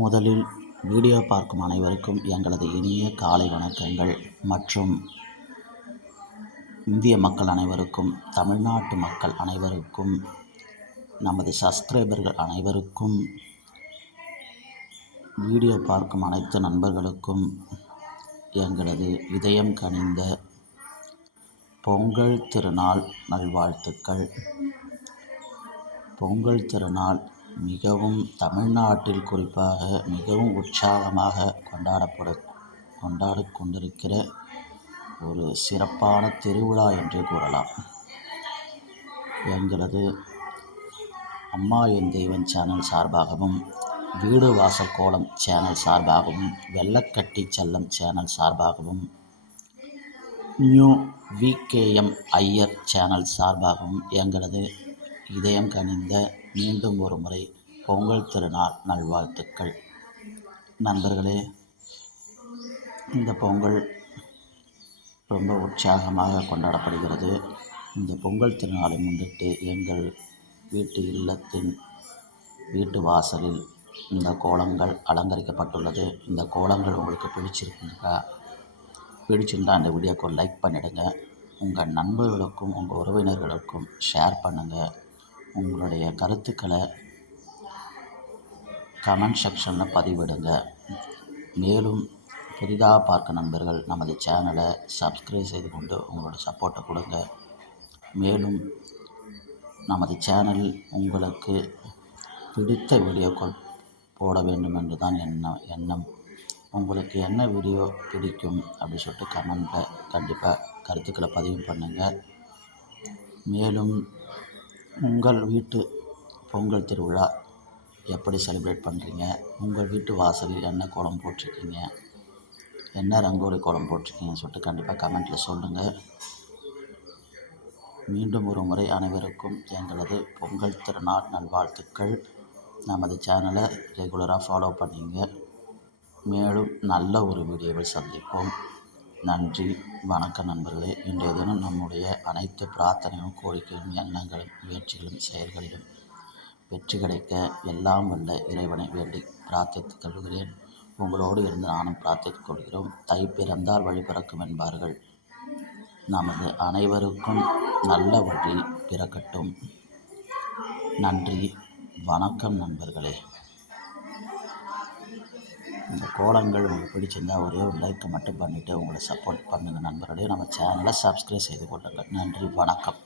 முதலில் வீடியோ பார்க்கும் அனைவருக்கும் எங்களது இனிய காலை வணக்கங்கள் மற்றும் இந்திய மக்கள் அனைவருக்கும், தமிழ்நாட்டு மக்கள் அனைவருக்கும், நமது சப்ஸ்கிரைபர்கள் அனைவருக்கும், வீடியோ பார்க்கும் அனைத்து நண்பர்களுக்கும் எங்களது இதயம் கனிந்த பொங்கல் திருநாள் நல்வாழ்த்துக்கள். பொங்கல் திருநாள் மிகவும் தமிழ்நாட்டில் குறிப்பாக மிகவும் உற்சாகமாக கொண்டாடி கொண்டிருக்கிற ஒரு சிறப்பான திருவிழா என்று கூறலாம். எங்களது அம்மா என் தெய்வம் சேனல் சார்பாகவும், வீடு வாசல் கோலம் சேனல் சார்பாகவும், வெள்ளக்கட்டி செல்லம் சேனல் சார்பாகவும், நியூ விகேஎம் ஐயர் சேனல் சார்பாகவும் எங்களது இதயம் கனிந்த மீண்டும் ஒரு முறை பொங்கல் திருநாள் நல்வாழ்த்துக்கள். நண்பர்களே, இந்த பொங்கல் ரொம்ப உற்சாகமாக கொண்டாடப்படுகிறது. இந்த பொங்கல் திருநாளை முன்னிட்டு எங்கள் வீட்டு வாசலில் இந்த கோலங்கள் அலங்கரிக்கப்பட்டுள்ளது. இந்த கோலங்கள் உங்களுக்கு பிடிச்சிருந்தால் இந்த வீடியோக்கு ஒரு லைக் பண்ணிவிடுங்க. உங்கள் நண்பர்களுக்கும் உங்கள் உறவினர்களுக்கும் ஷேர் பண்ணுங்கள். உங்களுடைய கருத்துக்களை கமெண்ட் செக்ஷனில் பதிவிடுங்க. மேலும் புதிதாக பார்க்க நண்பர்கள் நமது சேனலை சப்ஸ்கிரைப் செய்து கொண்டு உங்களோட சப்போர்ட்டை கொடுங்க. மேலும் நமது சேனல் உங்களுக்கு பிடித்த வீடியோக்கள் போட வேண்டும் என்று தான் எண்ணம். உங்களுக்கு என்ன வீடியோ பிடிக்கும் அப்படின்னு சொல்லிட்டு கமெண்ட்டில் கண்டிப்பாக கருத்துக்களை பதிவு பண்ணுங்கள். மேலும் உங்கள் வீட்டு பொங்கல் திருவிழா எப்படி செலிப்ரேட் பண்ணுறீங்க, உங்கள் வீட்டு வாசலில் என்ன கோலம் போட்டிருக்கீங்க, என்ன ரங்கோலி கோலம் போட்டிருக்கீங்கன்னு சொல்லிட்டு கண்டிப்பாக கமெண்ட்டில் சொல்லுங்கள். மீண்டும் ஒரு முறை அனைவருக்கும் எங்களது பொங்கல் திருநாள் நல்வாழ்த்துக்கள். நமது சேனலை ரெகுலராக ஃபாலோ பண்ணிங்க. மேலும் நல்ல ஒரு வீடியோவில் சந்திப்போம். நன்றி, வணக்கம் நண்பர்களே. இன்றைய தினம் நம்முடைய அனைத்து பிரார்த்தனையும், கோரிக்கையும், எண்ணங்களும், முயற்சிகளும், செயல்களிலும் வெற்றி கிடைக்க எல்லாம் வல்ல இறைவனை வேண்டி பிரார்த்தித்துக் கொள்கிறேன். உங்களோடு இருந்து நானும் பிரார்த்தித்துக் கொள்கிறோம். தை பிறந்தால் வழி பிறக்கும் என்பார்கள். நமது அனைவருக்கும் நல்ல வழி பிறக்கட்டும். நன்றி, வணக்கம் நண்பர்களே. இந்த கோலங்கள் உங்களுக்கு பிடிச்சிருந்தால் ஒரே ஒரு லைக் மட்டும் பண்ணிவிட்டு உங்களை சப்போர்ட் பண்ணுங்கள் நண்பர்களே. நம்ம சேனலை சப்ஸ்கிரைப் செய்து கொள்ளுங்கள். நன்றி, வணக்கம்.